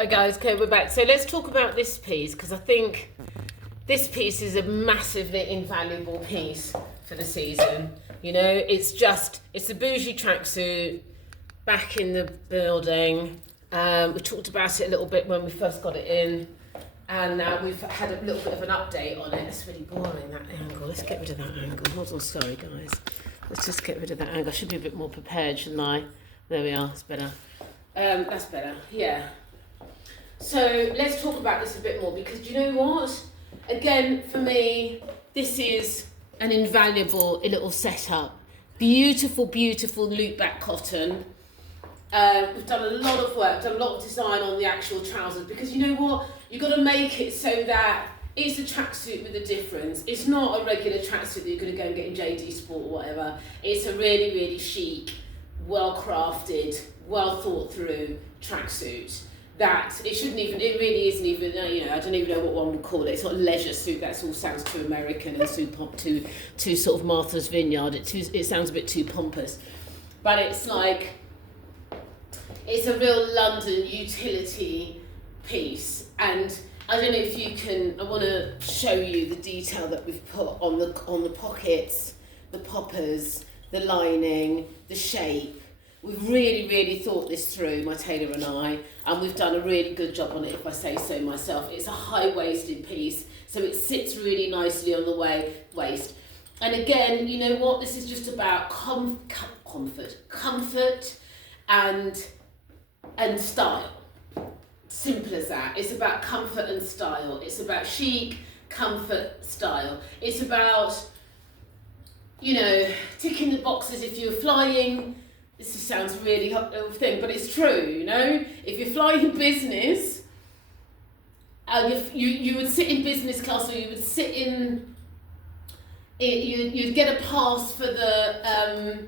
Hi guys, okay, we're back. So let's talk about this piece, because I think this piece is a massively invaluable piece for the season. You know, it's a bougie tracksuit back in the building. We talked about it a little bit when we first got it in, and now we've had a little bit of an update on it. It's really boring, that angle. Let's get rid of that angle. Hold on, sorry guys. Let's just get rid of that angle. I should be a bit more prepared, shouldn't I? There we are, it's better. That's better, yeah. So let's talk about this a bit more, because do you know what? Again, for me, this is an invaluable little setup. Beautiful, beautiful loop back cotton. We've done a lot of work, done a lot of design on the actual trousers, because you know what? You've got to make it so that it's a tracksuit with a difference. It's not a regular tracksuit that you're going to go and get in JD Sport or whatever. It's a really, really chic, well-crafted, well-thought-through tracksuit. That it really isn't even, I don't even know what one would call it. It's not a leisure suit. That all sounds too American and too sort of Martha's Vineyard. It sounds a bit too pompous, but it's like, it's a real London utility piece. And I don't know if you can. I want to show you the detail that we've put on the pockets, the poppers, the lining, the shape. We've really, really thought this through, my tailor and we've done a really good job on it, if I say so myself. It's a high-waisted piece, so it sits really nicely on the waist. And again, you know what? This is just about comfort and style. Simple as that. It's about comfort and style. It's about chic, comfort, style. It's about, ticking the boxes if you're flying. This sounds really hot thing, but it's true, If you're flying business, you would sit in business class, or you would sit in, you'd get a pass for the,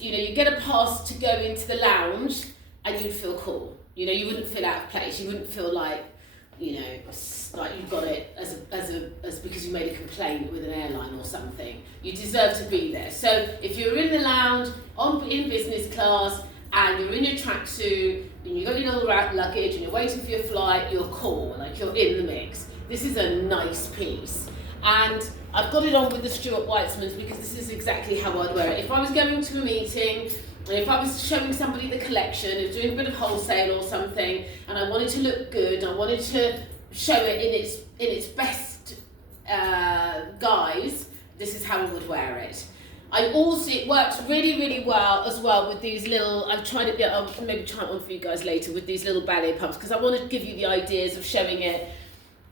you get a pass to go into the lounge, and you'd feel cool. You wouldn't feel out of place. You wouldn't feel like, like you got it as because you made a complaint with an airline or something. You deserve to be there. So if you're in the lounge in business class and you're in your tracksuit and you've got your little luggage and you're waiting for your flight, you're cool, like you're in the mix. This is a nice piece. And I've got it on with the Stuart Weitzmans because this is exactly how I'd wear it. If I was going to a meeting, and if I was showing somebody the collection, or doing a bit of wholesale or something, and I wanted to look good, I wanted to show it in its best guise, this is how I would wear it. It works really, really well as well with these little, I've tried it, I'll maybe try it on for you guys later, with these little ballet pumps, because I want to give you the ideas of showing it,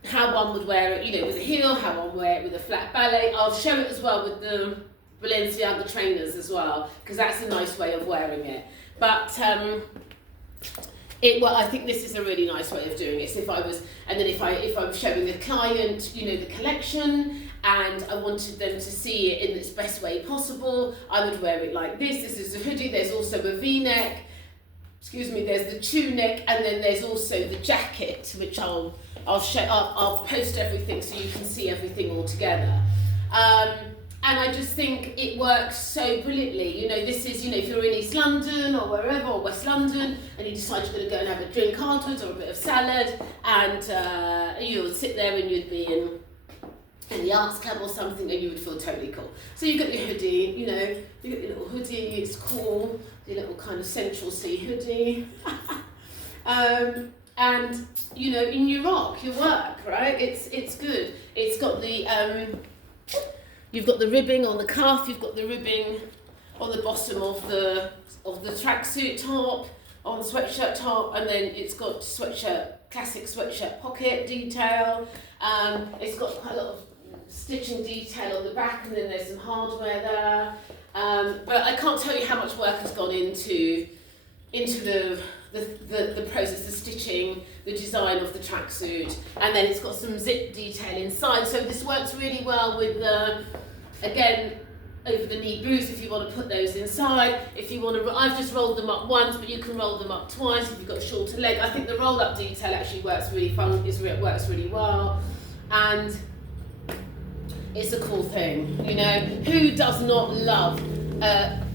how one would wear it, with a heel, how one would wear it with a flat ballet. I'll show it as well with the Balenciaga trainers as well, because that's a nice way of wearing it. But I think this is a really nice way of doing it. So if I was showing the client, the collection, and I wanted them to see it in its best way possible, I would wear it like this. This is a hoodie. There's also a V-neck. There's the tunic, and then there's also the jacket, which I'll post everything so you can see everything all together. And I just think it works so brilliantly. This is, if you're in East London or wherever, or West London, and you decide you're going to go and have a drink afterwards or a bit of salad, and you would sit there and you'd be in the arts club or something, and you would feel totally cool. So you've got your hoodie, you got your little hoodie, it's cool, your little kind of Central Sea hoodie. And, in your work, right? It's good. It's got the, you've got the ribbing on the cuff, you've got the ribbing on the bottom of the tracksuit top, on the sweatshirt top, and then it's got classic sweatshirt pocket detail. It's got quite a lot of stitching detail on the back, and then there's some hardware there. But I can't tell you how much work has gone into the process, the stitching, the design of the tracksuit, and then it's got some zip detail inside. So this works really well with again, over the knee boots if you want to put those inside. If you want to, I've just rolled them up once, but you can roll them up twice if you've got a shorter leg. I think the roll up detail actually works really fun. It works really well, and it's a cool thing. Who does not love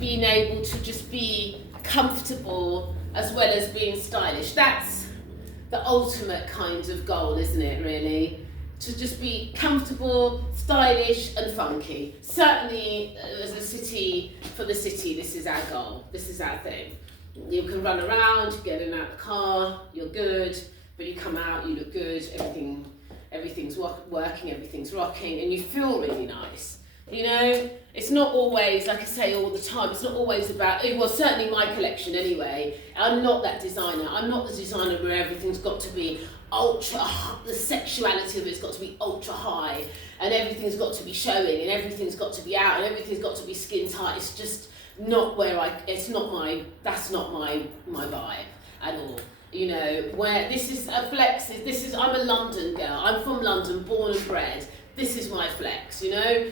being able to just be comfortable as well as being stylish. That's the ultimate kind of goal, isn't it, really? To just be comfortable, stylish and funky. Certainly as a city, for the city, this is our goal, this is our thing. You can run around, get in and out the car, you're good, but you come out, you look good, everything's working, everything's rocking, and you feel really nice. You know, it's not always, like I say all the time, it's not always about, well, certainly my collection anyway, I'm not that designer. I'm not the designer where everything's got to be ultra, the sexuality of it's got to be ultra high, and everything's got to be showing, and everything's got to be out, and everything's got to be skin tight. It's just not where that's not my vibe at all. You know, where this is a flex, I'm a London girl, I'm from London, born and bred, this is my flex, you know.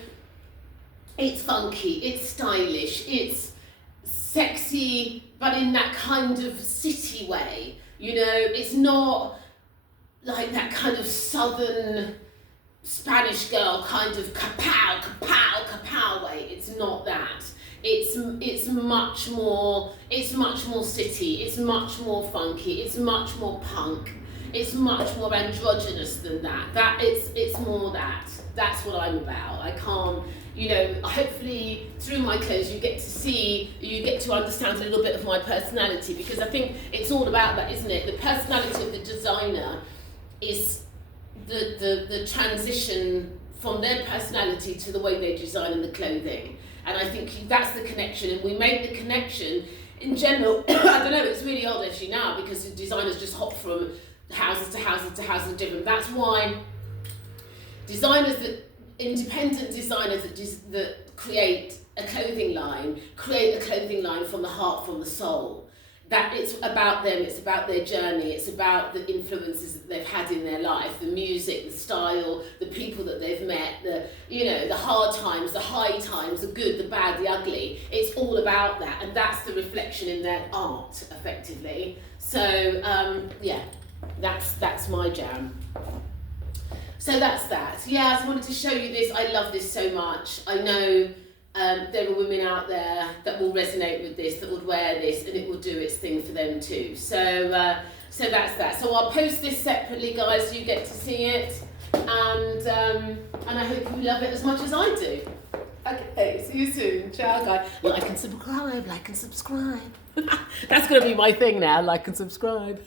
It's funky, it's stylish, it's sexy, but in that kind of city way, you know. It's not like that kind of southern Spanish girl kind of kapow, kapow, kapow way. It's not that. It's much more city, it's much more funky, it's much more punk, it's much more androgynous than that. It's more that. That's what I'm about. I can't, you know, hopefully through my clothes you get to understand a little bit of my personality, because I think it's all about that, isn't it? The personality of the designer is the transition from their personality to the way they design the clothing. And I think that's the connection, and we make the connection in general. I don't know, it's really old actually now, because the designers just hop from houses to houses to houses different. That's why independent designers that create a clothing line from the heart, from the soul. That it's about them, it's about their journey, it's about the influences that they've had in their life, the music, the style, the people that they've met, the hard times, the high times, the good, the bad, the ugly. It's all about that, and that's the reflection in their art, effectively. So that's my jam. So that's that. Yeah, I wanted to show you this. I love this so much. I know there are women out there that will resonate with this, that would wear this, and it will do its thing for them too. So that's that. So I'll post this separately, guys, so you get to see it, and I hope you love it as much as I do. Okay, see you soon. Ciao, guys. Like and subscribe. That's going to be my thing now. Like and subscribe.